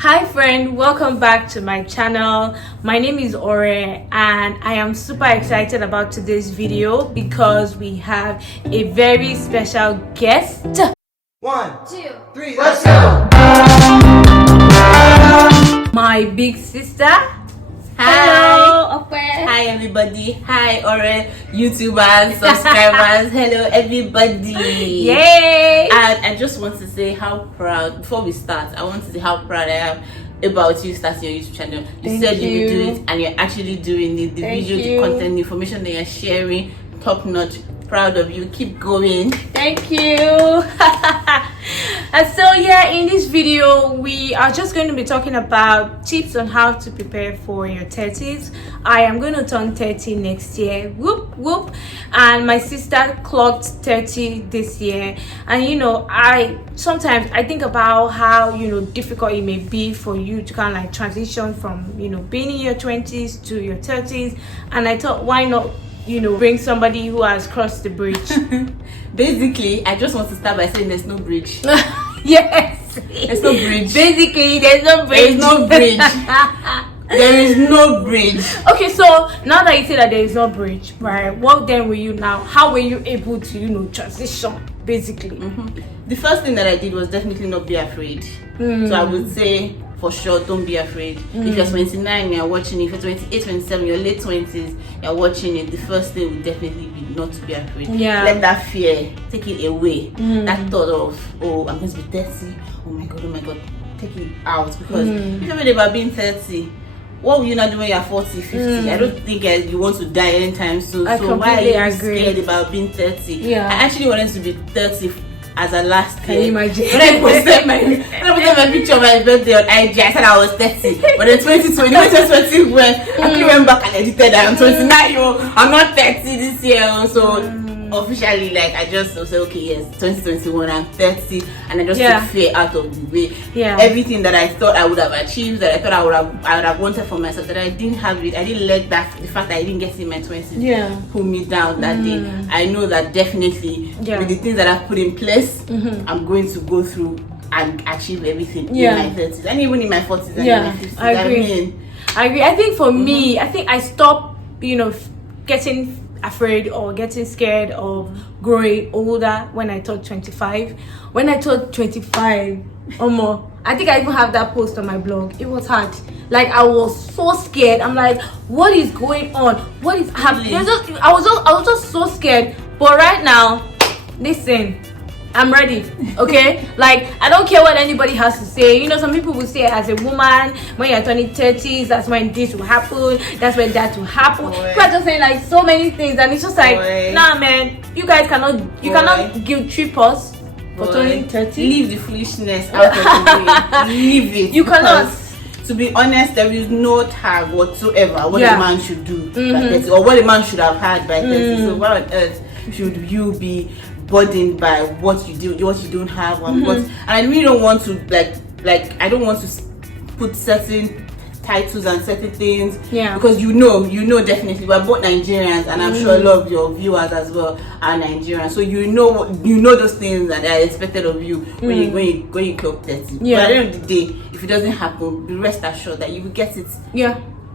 Hi friend, welcome back to my channel. My name is Ore and I am super excited about today's video because we have a very special guest. 1, 2, 3, let's go! My big sister. Hello, Hi everybody. Hi Ore, YouTubers, subscribers. Hello everybody. Yay! And I just want to say how proud, before we start, I want to say how proud I am about you starting your YouTube channel. You said you would do it and you're actually doing it. The video, the content, the information that you're sharing, top notch. Proud of you. Keep going. Thank you. And so yeah, in this video we are just going to be talking about tips on how to prepare for your 30s. I am going to turn 30 next year. Whoop whoop. And my sister clocked 30 this year. And I sometimes think about how difficult it may be for you to kind of like transition from being in your 20s to your 30s. And I thought, why not bring somebody who has crossed the bridge. Basically, I just want to start by saying there's no bridge. Yes, there's no bridge. Basically, there's no bridge. There's no bridge. There is no bridge. Okay, so now that you say that there is no bridge, right? What then were you now? How were you able to transition? Basically, the first thing that I did was definitely not be afraid. So I would say, for sure, don't be afraid. If you're 29, you're watching it. If you're 28, 27, you're late 20s, you're watching it. The first thing would definitely be not to be afraid. Yeah. Let that fear, take it away. That thought of, oh, I'm going to be 30. Oh my God. Take it out. Because if you're ready about being 30, what will you not do when you're 40, 50? I don't think you want to die anytime soon. So why are you scared about being 30? Yeah. I actually wanted to be 30 as a last year. Can you imagine? When I posted my picture of my birthday on IG, I said I was 30. But in 2020, when I actually went back and edited that I'm 29, I'm not 30 this year. So officially, I just said, okay, yes, 2021, I'm 30, and I just took fear out of the way. Yeah. Everything that I thought I would have achieved, that I thought I would have wanted for myself, that I didn't have it. I didn't let the fact that I didn't get it in my 20s pull me down that day. I know that definitely with the things that I've put in place, I'm going to go through and achieve everything in my 30s and even in my 40s and in my 50s. I agree. I think for me, I stopped, getting afraid or getting scared of growing older when I turned 25. When I turned 25 or more, I think I even have that post on my blog. It was hard. I was so scared. I'm like, what is going on? What is happening? I was just so scared. But right now, listen, I'm ready. Okay, I don't care what anybody has to say. Some people will say, as a woman, when you're turning 30s, that's when this will happen, that's when that will happen. People are just saying so many things, and it's just nah, man, you guys cannot guilt trip us for turning 30. Leave the foolishness out of the way. Leave it. You cannot. To be honest, there is no tag whatsoever what a man should do by 30, or what a man should have had by 30. So why on earth should you be burdened by what you do, what you don't have, and I really don't want to I don't want to put certain titles and certain things, because definitely we're both Nigerians, and I'm sure a lot of your viewers as well are Nigerians, so you know those things that are expected of you when you clock 30. But at the end of the day, if it doesn't happen, be rest assured that you will get it.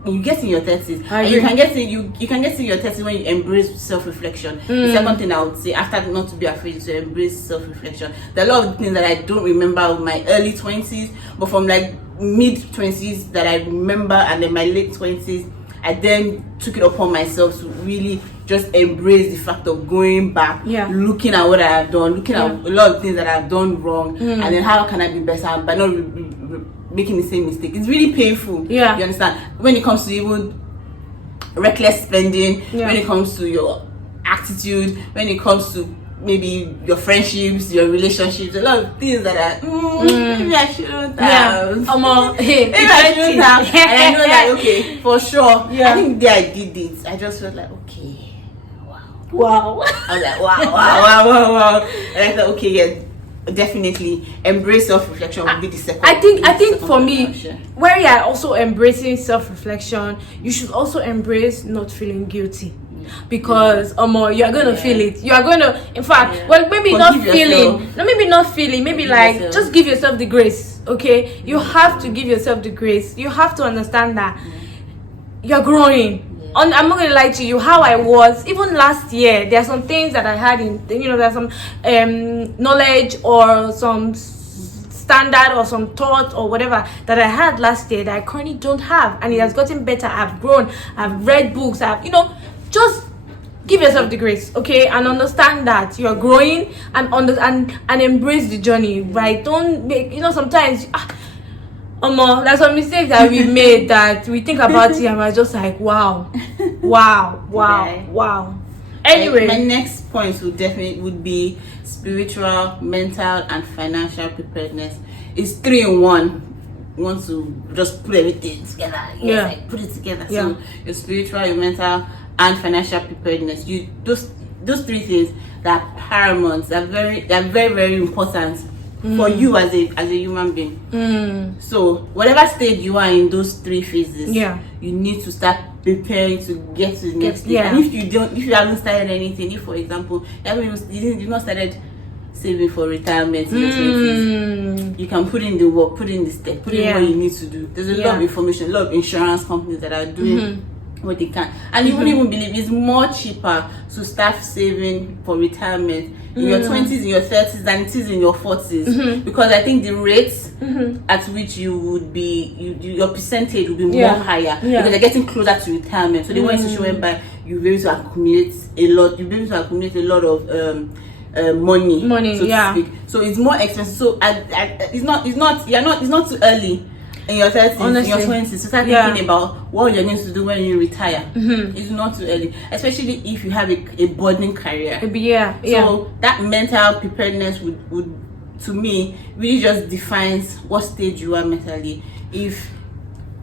You get in your 30s, and you can get in your 30s when you embrace self-reflection. The second thing I would say, after not to be afraid, to embrace self-reflection. There are a lot of things that I don't remember of my early 20s, but from mid 20s that I remember, and then my late 20s, I then took it upon myself to really just embrace the fact of going back, looking at what I have done, looking at a lot of things that I've done wrong, and then how can I be better by not making the same mistake. It's really painful. You understand? When it comes to even reckless spending, when it comes to your attitude, when it comes to maybe your friendships, your relationships, a lot of things that are maybe I shouldn't have. Maybe I shouldn't have. And I know that okay, for sure. I think I did it. I just felt like okay, wow. I was like wow. And I thought okay, definitely embrace self-reflection will be the second. I think for me, where you are also embracing self-reflection, you should also embrace not feeling guilty, because you're gonna feel it. You are gonna, in fact, well, maybe not feeling, maybe just give yourself the grace. okay? You have to give yourself the grace. You have to understand that you're growing. I'm not gonna lie to you, how I was even last year, there are some things that I had in, there's some knowledge or some standard or some thought or whatever that I had last year that I currently don't have, and it has gotten better. I've grown, I've read books, just give yourself the grace, okay, and understand that you're growing, and embrace the journey, right? Don't make, sometimes there's some mistakes that we made that we think about it and we're just like, wow. Anyway, my next point would be spiritual, mental, and financial preparedness. It's 3 in 1. You want to just put everything together. Put it together. So your spiritual, your mental, and financial preparedness. Those 3 things that are paramount. They're very, very important for you as a human being. So whatever stage you are in those 3 phases, you need to start preparing to get to the next stage. And if you haven't started anything, if for example you've not started saving for retirement in your 20s, you can put in the work, put in the step, put in what you need to do. There's a lot of information, a lot of insurance companies that are doing what they can, and you wouldn't even believe it's more cheaper to start saving for retirement in your 20s, in your 30s than it is in your 40s, because I think the rates at which you would be, your percentage will be more higher, because they're getting closer to retirement. So they want to show whereby you'll be able to accumulate a lot. You'll be able to accumulate a lot of money, so to speak. So it's more expensive. So it's not too early in your 30s, in your 20s, to start thinking about what you're going to do when you retire. It's not too early, especially if you have a burdening career. So that mental preparedness would to me really just defines what stage you are mentally. If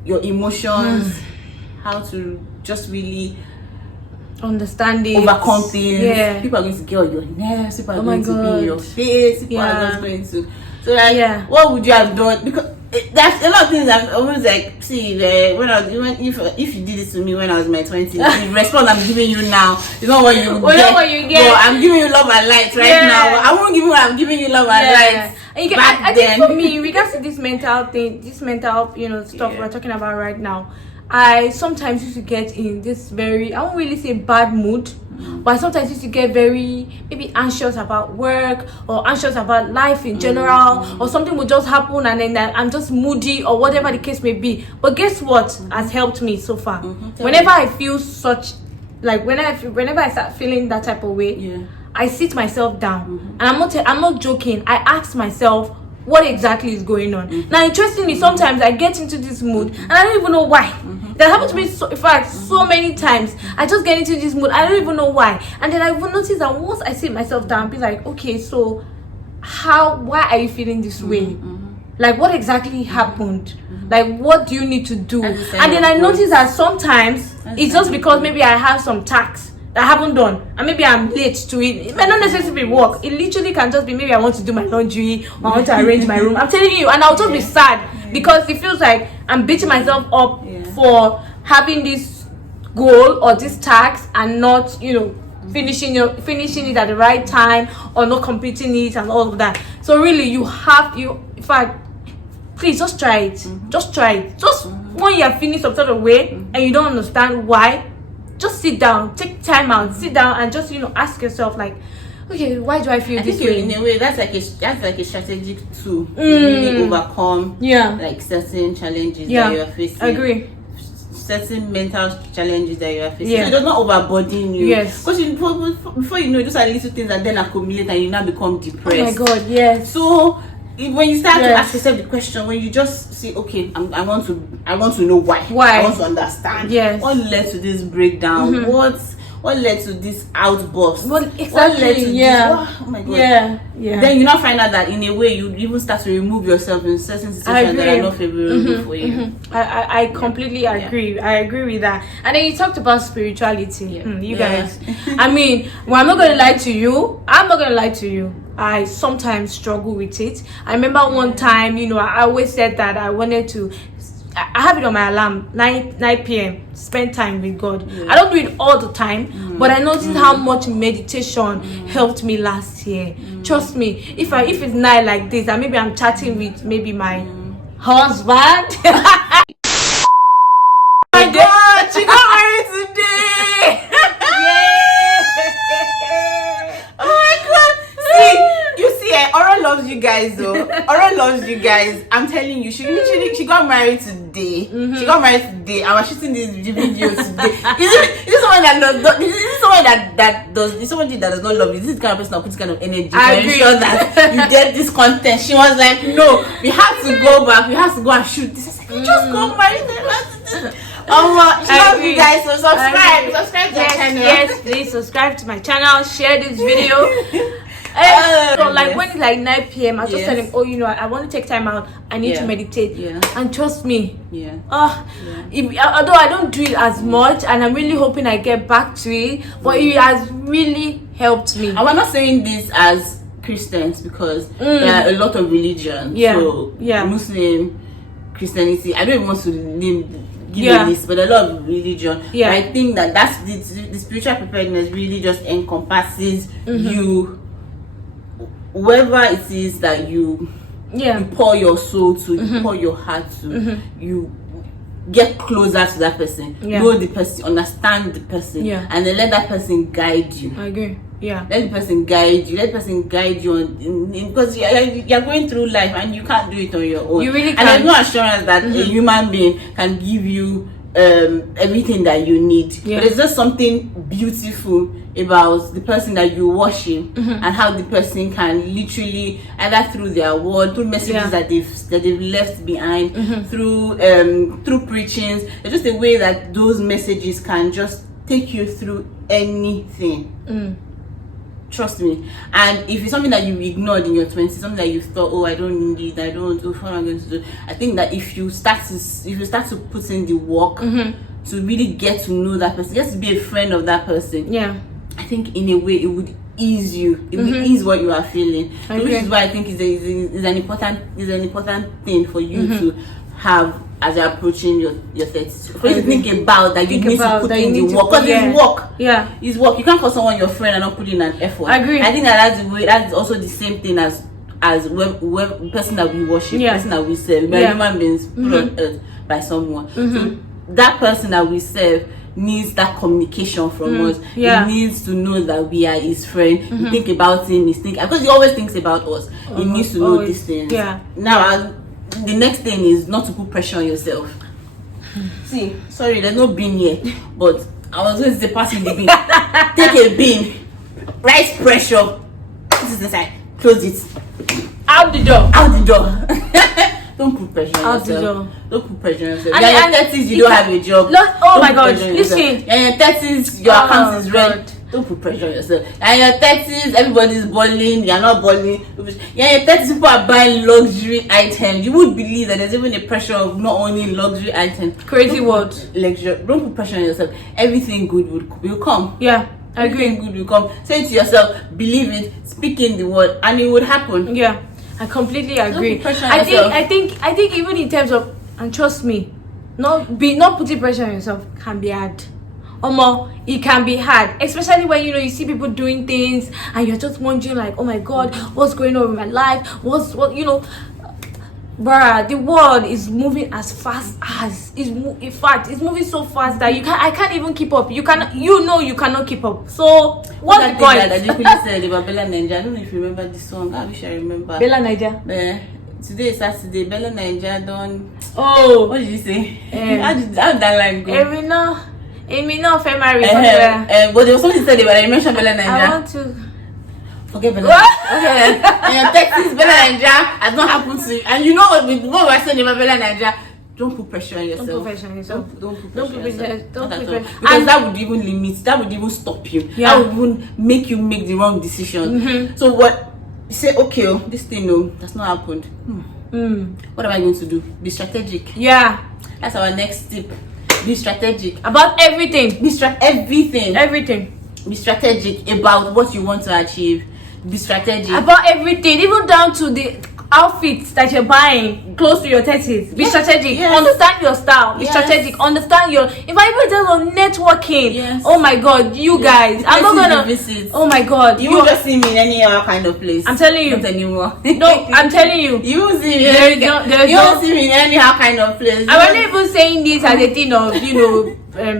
your emotions, how to just really understand it, overcome things. People are going to get on your nerves, people are going to be in your face, people are just going to, so like what would you have done? Because there's a lot of things I'm always like, see, when I was, even if you did this to me when I was in my 20s, the response I'm giving you now is not what you get. What you get. But I'm giving you love and light right now. I won't give you what I'm giving you love and light. And I think for me, in regards to this mental thing, stuff we're talking about right now, I sometimes used to get in this very, I won't really say bad mood, but I sometimes used to get very maybe anxious about work or anxious about life in general, or something would just happen and then I'm just moody or whatever the case may be. But guess what has helped me so far? Whenever I feel such, like whenever I start feeling that type of way, I sit myself down and I'm not joking. I ask myself, what exactly is going on? Now, interestingly, sometimes I get into this mood and I don't even know why. That happened to me, so many times. I just get into this mood, I don't even know why. And then I will notice that once I sit myself down, be like, okay, so why are you feeling this way? Like, what exactly happened? Like, what do you need to do? And then I notice that sometimes it's just because maybe I have some tasks that I haven't done, and maybe I'm late to it. It may not necessarily be work. It literally can just be maybe I want to do my laundry or I want to arrange my room. I'm telling you, and I'll just be sad because it feels like I'm beating myself up for having this goal or this task and not, finishing it at the right time or not completing it and all of that. So really, in fact, please just try it. Just try it. Just when you are feeling some sort of way and you don't understand why, just sit down, take time out, sit down and just ask yourself, like, okay, why do I feel this way? In a way, that's like a strategic tool to really overcome like certain challenges that you are facing. I agree. Certain mental challenges that you are facing. So it does not overburden you. Because before you know, those are little things that then accumulate and you now become depressed. Oh my God, yes. So when you start to ask yourself the question, when you just say, okay, I want to know why. I want to understand. What led to this breakdown? What led to this outburst? What led to oh my God. Then you now find out that in a way you even start to remove yourself in certain situations that are not favorable for you. I completely agree. I agree with that. And then you talked about spirituality. You guys. I mean, I'm not gonna lie to you. I sometimes struggle with it. I remember one time, I always said that I wanted to I have it on my alarm 9 p.m. Spend time with God. I don't do it all the time, but I noticed how much meditation helped me last year. Trust me, if it's night like this, and maybe I'm chatting with maybe my husband. My God, she got married today. Oh my God. See, you see, Ora loves you guys though. Ora loves you guys. I'm telling you, she got married today. She got married today. I was shooting this video today. Is this someone that does? Is this someone that does? Is somebody that does not love you? This is the kind of person that puts kind of energy. I to ensure that you get this content. She was like, no, we have to go back. We have to go and shoot this. I said, you just got married. She loves you guys. So subscribe to her channel. Yes, please subscribe to my channel. Share this video. So like when it's like 9 p.m. I just tell him, oh, you know, I want to take time out. I need to meditate. And trust me, although I don't do it as much, and I'm really hoping I get back to it, but it has really helped me. And we're not saying this as Christians because there are a lot of religions. So Muslim, Christianity. I don't even want to give a list, but a lot of religion. But I think that's the spiritual preparedness really just encompasses you. Whoever it is that you pour your soul to, you pour your heart to, you get closer to that person, know the person, understand the person, and then let that person guide you. I agree. Let the person guide you. Let the person guide you because you're going through life and you can't do it on your own. You really can't. And there's no assurance that a human being can give you everything that you need. But it's just something beautiful about the person that you worship and how the person can literally either through their word, through messages that they've left behind, through preachings. It's just a way that those messages can just take you through anything. Trust me. And if it's something that you ignored in your 20s, something that you thought, oh, I don't need it, I don't do what I'm going to do, I think that if you start to put in the work to really get to know that person, just to be a friend of that person, I think in a way it would ease you. It would ease what you are feeling. So which is why I think is an important thing for you to have as you're approaching your 30s. For you to think about that, you need to put in the work. Because it's work. It's work. You can't call someone your friend and not put in an effort. I agree. I think that's the way. That's also the same thing as the person that we worship, the person that we serve. We are human beings put on earth by someone. So that person that we serve needs that communication from us. He needs to know that we are his friend. He think about him. Because he always thinks about us. He needs to know these things. Now, the next thing is not to put pressure on yourself. See, sorry, there's no bin here, but I was going to say pass in the bin. Take a bin, write pressure, put it inside, close it, out the door. Don't put pressure on out yourself. The door. Don't put pressure on yourself. You're in your 30s, you don't have a job. Oh my God, listen. You're in your 30s, your account is red. Don't put pressure on yourself. And in your 30s, everybody's balling, you're not balling. You're in your 30s, people are buying luxury items. You would believe that there's even a pressure of not owning luxury items. Crazy word. Don't put pressure on yourself. Everything good will come. I agree. Everything good will come. Say it to yourself, believe it, speak in the word, and it would happen. I completely agree. Don't put pressure on yourself. I think even in terms of, and trust me, not putting pressure on yourself can be hard. It can be hard, especially when you see people doing things and you're just wondering like, oh my God, what's going on in my life? Bruh, the world is moving as fast as in fact it's moving so fast that I can't even keep up. You cannot keep up. So what's the point? That Adekunle said about Bella Naija. I don't know if you remember this song. I wish I remember. Bella Naija. Today is Saturday. Bella Naija don't. Oh, what did you say? How did that line go? Emi no fẹ́ marry. But there was something said about I mentioned Bella Naija. I want to forget Bella. Okay. And your Texas Bella Naija has not happened to you. And you know what we're saying about Bella Naija? Don't put pressure on yourself. Don't put pressure on yourself. Don't put pressure. Because that would even limit. That would even stop you. That would even make you make the wrong decision. So what? You say, okay, this thing, that's not happened. What am I going to do? Be strategic. That's our next tip. Be strategic about everything. Everything. Be strategic about what you want to achieve. Be strategic about everything, even down to the outfits that you're buying close to your 30s. Be strategic. Yes. Understand your style. Be Yes. strategic. Understand your. If I even tell on networking, Yes. oh my god, you guys, I'm not gonna visit. Oh my god, You won't just see me in any other kind of place. I'm telling you. Not anymore. No, I'm telling you. You won't see me. There's no- You won't see me in any other kind of place. I'm not even saying this as a thing of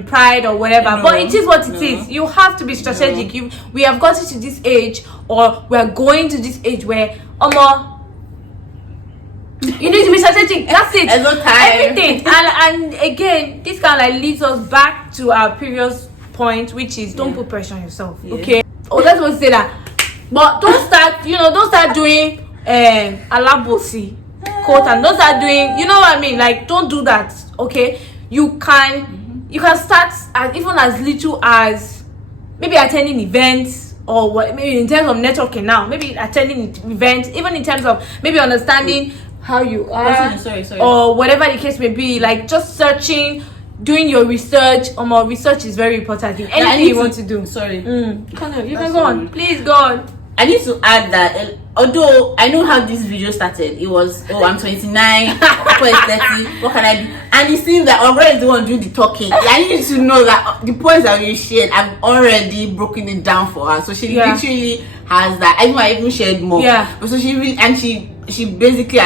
pride or whatever, No, but it is what it no. is. You have to be strategic. We have gotten to this age, or we are going to this age where you need to be strategic. That's it. There's no time. Everything. And again, this kind of like leads us back to our previous point, which is don't put pressure on yourself. Yeah. Okay. Oh, that's what to say that. But don't start doing alabosi quote, and don't start doing, you know what I mean? Like, don't do that. Okay. You can start even as little as maybe attending events, or what, maybe in terms of networking now, maybe attending events, even in terms of maybe understanding how you are, Sorry. or whatever the case may be, like just searching, doing your research. More research is very important in anything you want to do. Sorry. You can That's go on. rude. Please go on. I need to add that although I know how this video started, it was I'm 29, Opo is 30, what can I do? And it seems that Ogra is the one doing the talking. I need to know that the points that we shared, I've already broken it down for her. So she literally has that. I even shared more. Yeah. So she basically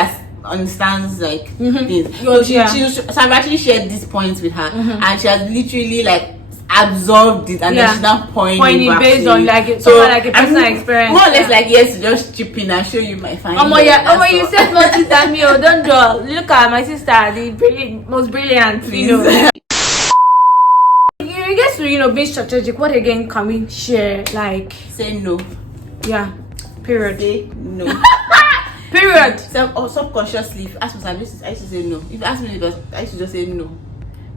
understands like things. So so I've actually shared these points with her, and she has literally like absorbed it, and then she's now pointing back based to on you. like a personal experience. More or less like yes, to just chip in and show you my fine. You said nothing than me. Oh, don't do. Look at my sister, the most brilliant. You get to be strategic. What again can we share? Like, say no. Yeah. Period. Say no. Period. Subconsciously, if you ask me, I used to say no. If you ask me, I used to just say no.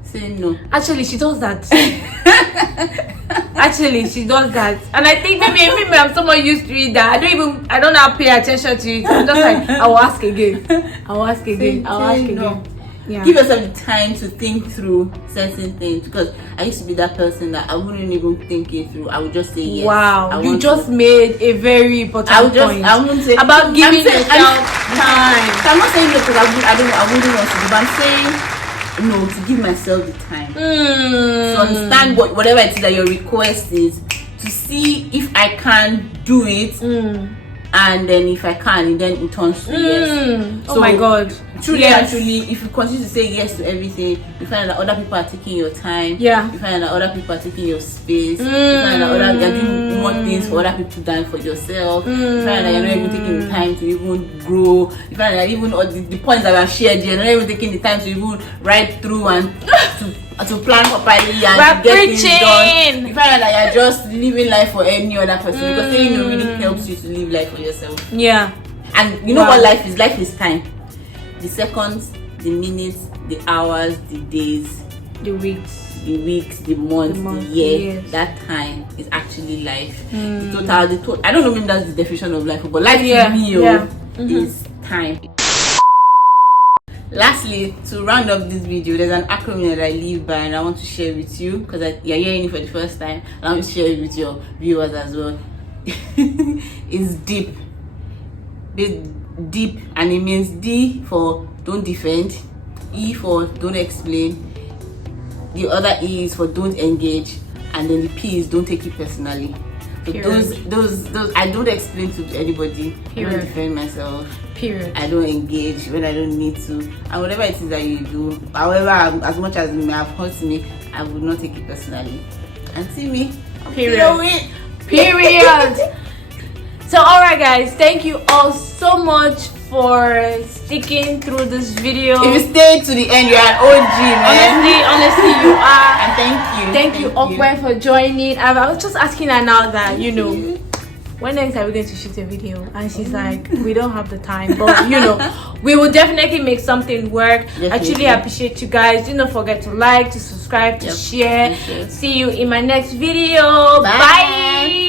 Say no. Actually, she does that. And I think maybe I'm someone used to it that I don't now pay attention to it. I'm just like, I will ask again. No. Yeah. Give yourself the time to think through certain things, because I used to be that person that I wouldn't even think it through. I would just say yes. Wow, you just made a very important point. I wouldn't say about giving yourself time. So I'm not saying no because I wouldn't want to do, but I'm saying no to give myself the time to understand whatever it is that your request is, to see if I can do it, and then if I can, then it turns to yes. Oh my god. Truly and truly, if you continue to say yes to everything, you find that other people are taking your time. Yeah. You find that other people are taking your space. You find that you're doing more things for other people than for yourself. You find that you're not even taking the time to even grow. You find that even all the points that I've shared, you're not even taking the time to even write through and to plan properly and to get things done. You find that you're just living life for any other person, because saying no really helps you to live life for yourself. Yeah. And you know what life is? Life is time. The seconds, the minutes, the hours, the days, the weeks, the months, the years. That time is actually life. The total. I don't know if that's the definition of life, but life to me is time. Lastly, to round up this video, there's an acronym that I live by and I want to share with you, because you're hearing it for the first time, and I want to share it with your viewers as well. It's deep. Deep, and it means D for don't defend, E for don't explain, the other E is for don't engage, and then the P is don't take it personally. So those I don't explain to anybody. I don't defend myself. Period. I don't engage when I don't need to, and whatever it is that you do, however, as much as it may have hurt me, I would not take it personally. And see me. Period. So alright guys, thank you all so much for sticking through this video. If you stayed to the end, you're an OG, man. Honestly you are. And thank you Okwe for joining. I was just asking her now that when next are we going to shoot a video, and she's like, we don't have the time, but we will definitely make something work. I truly appreciate you guys. Do not forget to like, to subscribe, to share. See you in my next video. Bye.